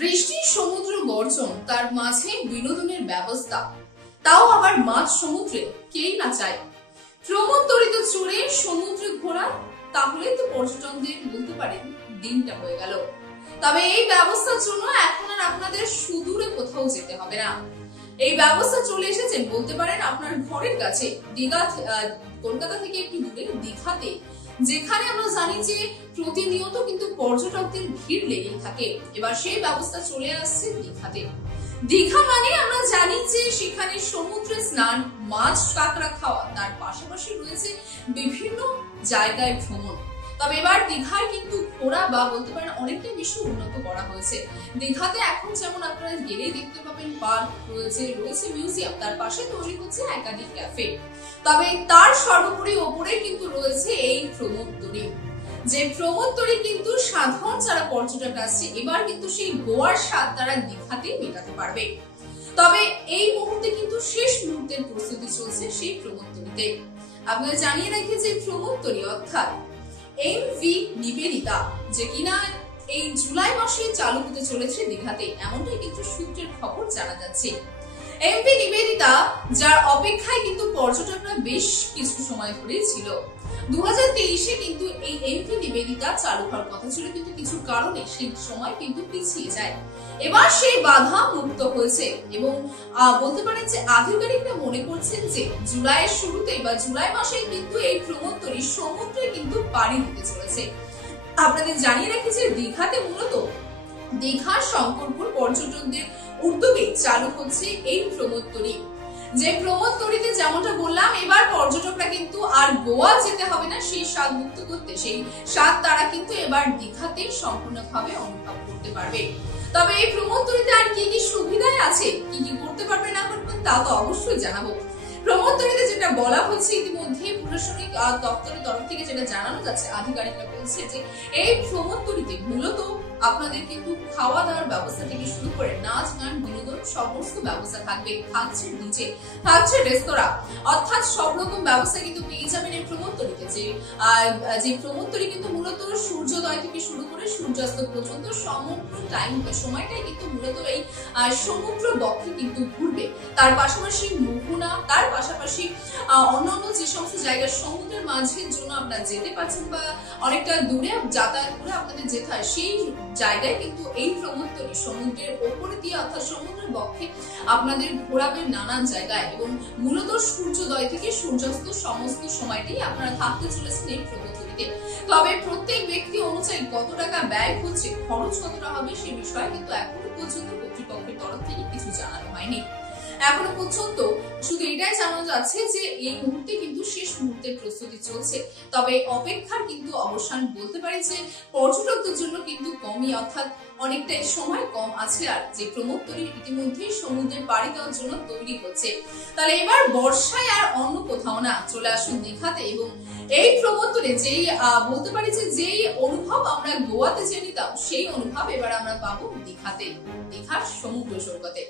বৃষ্টি, সমুদ্র গর্জন, তার মাঝে বিনোদনের ব্যবস্থা, তাও আবার মাঝ সমুদ্রে, কেই না চায় প্রমোদতরিত চড়ে সমুদ্রে ঘোরা। তাহলে তো পর্যটকদের বলতে পারেন দিনটা হয়ে গেল। তবে এই ব্যবস্থার জন্য এখন আর আপনাদের সুদূরে কোথাও যেতে হবে না। এই ব্যবস্থা চলে এসেছেন বলতে পারেন আপনার ঘরের কাছে, দীঘা, কলকাতা থেকে একটু দূরে দীঘাতে, যেখানে আমরা জানি যে প্রতিনিয়ত কিন্তু পর্যটকদের ভিড় লেগেই থাকে। এবার সেই ব্যবস্থা চলে আসছে দীঘাতে। দীঘা মানে আমরা জানি যে সেখানে সমুদ্রে স্নান, মাছ কাঁকড়া খাওয়া, তার পাশাপাশি রয়েছে বিভিন্ন জায়গায় ভ্রমণ। তবে এবার দীঘায় কিন্তু ঘোরা বা বলতে পারেন অনেকটাই বেশি উন্নত করা হয়েছে। দীঘাতে এখন যেমন আপনারা গেলেই দেখতে পাবেন পার্ক রয়েছে, মিউজিয়াম, তার পাশে তৈরি হচ্ছে একাধিক ক্যাফে। তবে তার সর্বোপরি ওপরে কিন্তু রয়েছে এই প্রমোদতরী, যে প্রমোদতরী কিন্তু সাধারণ যারা পর্যটক আসছে এবার কিন্তু সেই গোয়ার স্বাদ তারা দীঘাতেই মেটাতে পারবে। তবে এই মুহূর্তে কিন্তু শেষ মুহূর্তের প্রস্তুতি চলছে সেই প্রমোদতরীতে। আপনারা জানিয়ে রাখি যে প্রমোদতরী অর্থাৎ এমভি নিবেদিতা, যে কিনা এই জুলাই মাসে চালু হতে চলেছে দীঘাতে, এমনটাই কিন্তু সূত্রের খবর জানা যাচ্ছে। এমভি নিবেদিতা, যার অপেক্ষায় কিন্তু পর্যটকরা বেশ কিছু সময় ধরে ছিল। 2023-এ কিন্তু এই এমভি নিবেদিতা চালু হওয়ার কথা ছিল, কিন্তু কিছু কারণে সেই সময় কিন্তু পিছিয়ে যায়। এবার সেই বাধা মুক্ত হয়েছে এবং বলতে পারেন যে আধিকারিকরা মনে করছেন যে জুলাইয়ের শুরুতে বা জুলাই মাসে কিন্তু এই প্রমোদতরী সমুদ্রে কিন্তু পাড়ি দিতে চলেছে। আপনাদের জানিয়ে রাখি যে দীঘাতে মূলত দীঘার শঙ্করপুর পর্যটকদের উদ্যোগে চালু হচ্ছে এই প্রমোদতরী। যে প্রমোদতরীতে যেমনটা বললাম, এবার পর্যটকরা কিন্তু আর গোয়া যেতে হবে না সেই স্বাদ মুক্ত করতে, সেই স্বাদ তারা কিন্তু এবার দীঘাতেই সম্পূর্ণভাবে অনুভব করতে পারবে। তবে এই প্রমোদতরীতে আর কি কি সুবিধায় আছে, কি কি করতে পারবে না পারবেন তা তো অবশ্যই জানাবো। প্রমোদতরীতে যেটা বলা হচ্ছে ইতিমধ্যে প্রশাসনিক দপ্তরের তরফ থেকে যেটা জানানো যাচ্ছে, আধিকারিকরা বলছে যে এই প্রমোদতরীতে মূলত আপনাদের কিন্তু খাওয়া দাওয়ার ব্যবস্থা থেকে শুরু করে নাচ গান বিনোদন সমস্ত ব্যবস্থা থাকবে। থাকছে নিচে, থাকছে রেস্তোরাঁ, অর্থাৎ সব রকম ব্যবস্থা কিন্তু পেয়ে যাবেন এই প্রমোদতরীতে। যে প্রমোদতরী কিন্তু মূলত সূর্যোদয় থেকে শুরু করে সূর্যাস্ত পর্যন্ত সমগ্র সময়টাই কিন্তু মূলত এই সমুদ্র বক্ষে কিন্তু ঘুরবে। তার পাশাপাশি মোহনা, তার পাশাপাশি অন্যান্য যে সমস্ত জায়গা সমুদ্রের মাঝের জন্য আপনারা যেতে পারছেন বা অনেকটা দূরে যাতায়াত করে আপনাদের যেতে হয়, সেই জায়গায় কিন্তু এই প্রমোদতরী সমুদ্রের ওপরে দিয়ে অর্থাৎ সমুদ্রের বক্ষে আপনাদের ঘোরাবে নানান জায়গায়। এবং মূলত সূর্যোদয় থেকে সূর্যাস্ত সমস্ত সময়টাই আপনারা থাকতে চলেছেন এই প্রমোদতরীতে। তবে প্রত্যেক ব্যক্তি অনুযায়ী কত টাকা ব্যয় হচ্ছে, খরচ কতটা হবে সে বিষয়ে কিন্তু এখনো পর্যন্ত কর্তৃপক্ষের তরফ থেকে কিছু জানানো হয়নি। এখনো পর্যন্ত শুধু এটাই জানানো যাচ্ছে যে এই মুহূর্তে কিন্তু শেষ মুহূর্তের প্রস্তুতি চলছে। তবে অপেক্ষার কিন্তু অবসান বলতে পারি যে পর্যটকদের জন্য কিন্তু কমই, অর্থাৎ অনেকটাই সময় কম আছে। আর যে প্রমোদতরী ইতিমধ্যেই সমুদ্রে পাড়ি দেওয়ার জন্য তৈরি হচ্ছে। তাহলে এবার বর্ষায় আর অন্য কোথাও না, চলে আসুন দীঘাতে এবং এই প্রমোদতরী যেই বলতে পারি যে যেই অনুভব আমরা গোয়াতে যে নিতাম সেই অনুভব এবার আমরা পাবো দীঘাতে, দীঘার সমুদ্র সৈকতে।